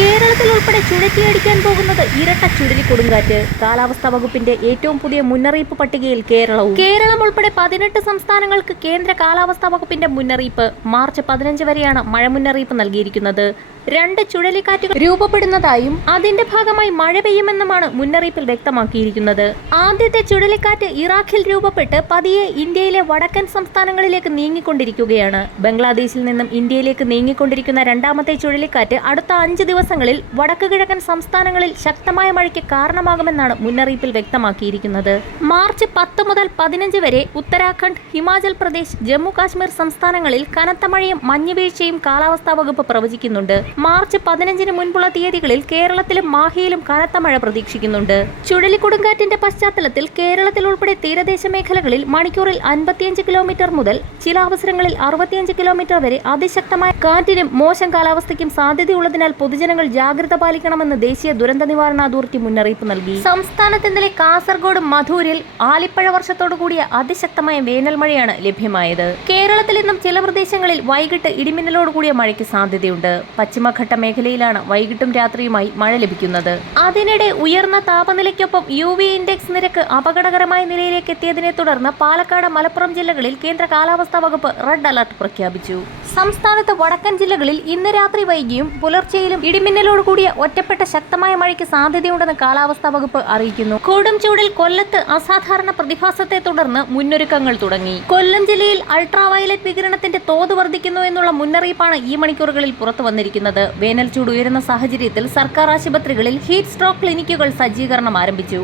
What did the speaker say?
കേരളത്തിൽ ഉൾപ്പെടെ ചുഴറ്റിയടിക്കാൻ പോകുന്നത് ഇരട്ട ചുഴലി കൊടുങ്കാറ്റ്. കാലാവസ്ഥാ വകുപ്പിന്റെ ഏറ്റവും പുതിയ മുന്നറിയിപ്പ് പട്ടികയിൽ കേരളവും. കേരളം ഉൾപ്പെടെ പതിനെട്ട് സംസ്ഥാനങ്ങൾക്ക് കേന്ദ്ര കാലാവസ്ഥാ വകുപ്പിന്റെ മുന്നറിയിപ്പ്. മാർച്ച് പതിനഞ്ച് വരെയാണ് മഴ മുന്നറിയിപ്പ് നൽകിയിരിക്കുന്നത്. രണ്ട് ചുഴലിക്കാറ്റുകൾ രൂപപ്പെടുന്നതായും അതിന്റെ ഭാഗമായി മഴ പെയ്യുമെന്നുമാണ് മുന്നറിയിപ്പിൽ വ്യക്തമാക്കിയിരിക്കുന്നത്. ആദ്യത്തെ ചുഴലിക്കാറ്റ് ഇറാഖിൽ രൂപപ്പെട്ട് പതിയെ ഇന്ത്യയിലെ വടക്കൻ സംസ്ഥാനങ്ങളിലേക്ക് നീങ്ങിക്കൊണ്ടിരിക്കുകയാണ്. ബംഗ്ലാദേശിൽ നിന്നും ഇന്ത്യയിലേക്ക് നീങ്ങിക്കൊണ്ടിരിക്കുന്ന രണ്ടാമത്തെ ചുഴലിക്കാറ്റ് അടുത്ത അഞ്ച് ദിവസങ്ങളിൽ വടക്ക് കിഴക്കൻ സംസ്ഥാനങ്ങളിൽ ശക്തമായ മഴയ്ക്ക് കാരണമാകുമെന്നാണ് മുന്നറിയിപ്പിൽ വ്യക്തമാക്കിയിരിക്കുന്നത്. മാർച്ച് പത്ത് മുതൽ പതിനഞ്ച് വരെ ഉത്തരാഖണ്ഡ് ഹിമാചൽ പ്രദേശ് ജമ്മു കാശ്മീർ സംസ്ഥാനങ്ങളിൽ കനത്ത മഴയും മഞ്ഞുവീഴ്ചയും കാലാവസ്ഥാ വകുപ്പ് പ്രവചിക്കുന്നുണ്ട്. മാർച്ച് പതിനഞ്ചിന് മുൻപുള്ള തീയതികളിൽ കേരളത്തിലും മാഹിയിലും കനത്ത മഴ പ്രതീക്ഷിക്കുന്നുണ്ട്. ചുഴലിക്കൊടുങ്കാറ്റിന്റെ പശ്ചാത്തലത്തിൽ കേരളത്തിൽ ഉൾപ്പെടെ തീരദേശ മേഖലകളിൽ മണിക്കൂറിൽ അൻപത്തിയഞ്ച് കിലോമീറ്റർ മുതൽ ചില അവസരങ്ങളിൽ അറുപത്തിയഞ്ച് കിലോമീറ്റർ വരെ അതിശക്തമായ കാറ്റിനും മോശം കാലാവസ്ഥയ്ക്കും സാധ്യതയുള്ളതിനാൽ പൊതുജനങ്ങൾ ജാഗ്രത പാലിക്കണമെന്ന് ദേശീയ ദുരന്ത നിവാരണ അതോറിറ്റി മുന്നറിയിപ്പ് നൽകി. സംസ്ഥാനത്ത് ഇന്നലെ കാസർഗോഡ് മധൂരിൽ ആലിപ്പഴ വർഷത്തോടു കൂടിയ അതിശക്തമായ വേനൽ മഴയാണ് ലഭ്യമായത്. കേരളത്തിൽ ഇന്നും ചില പ്രദേശങ്ങളിൽ വൈകിട്ട് ഇടിമിന്നലോട് കൂടിയ മഴയ്ക്ക് സാധ്യതയുണ്ട്. പശ്ചിമഘട്ട മേഖലയിലാണ് വൈകിട്ടും രാത്രിയുമായി മഴ ലഭിക്കുന്നത്. അതിനിടെ ഉയർന്ന താപനിലയ്ക്കൊപ്പം യു വി ഇൻഡെക്സ് നിരക്ക് അപകടകരമായ നിലയിലേക്ക് എത്തിയതിനെ തുടർന്ന് പാലക്കാട് മലപ്പുറം ജില്ലകളിൽ കേന്ദ്ര കാലാവസ്ഥാ വകുപ്പ് റെഡ് അലർട്ട് പ്രഖ്യാപിച്ചു. സംസ്ഥാനത്ത് വടക്കൻ ജില്ലകളിൽ ഇന്ന് രാത്രി വൈകിയും പുലർച്ചെയിലും ഇടിമിന്നലോട് കൂടിയ ഒറ്റപ്പെട്ട ശക്തമായ മഴയ്ക്ക് സാധ്യതയുണ്ടെന്ന് കാലാവസ്ഥാ വകുപ്പ് അറിയിക്കുന്നു. കൊടും ചൂടിൽ കൊല്ലത്ത് അസാധാരണ പ്രതിഭാസത്തെ തുടർന്ന് മുന്നൊരുക്കങ്ങൾ തുടങ്ങി. കൊല്ലം ജില്ലയിൽ അൾട്രാ വയലറ്റ് വികിരണത്തിന്റെ തോത് വർദ്ധിക്കുന്നു എന്നുള്ള മുന്നറിയിപ്പാണ് ഈ മണിക്കൂറുകളിൽ പുറത്തു വന്നിരിക്കുന്നത്. വേനൽ ചൂട് ഉയരുന്ന സാഹചര്യത്തിൽ സർക്കാർ ആശുപത്രികളിൽ ഹീറ്റ് സ്ട്രോക്ക് ക്ലിനിക്കുകൾ സജ്ജീകരണം ആരംഭിച്ചു.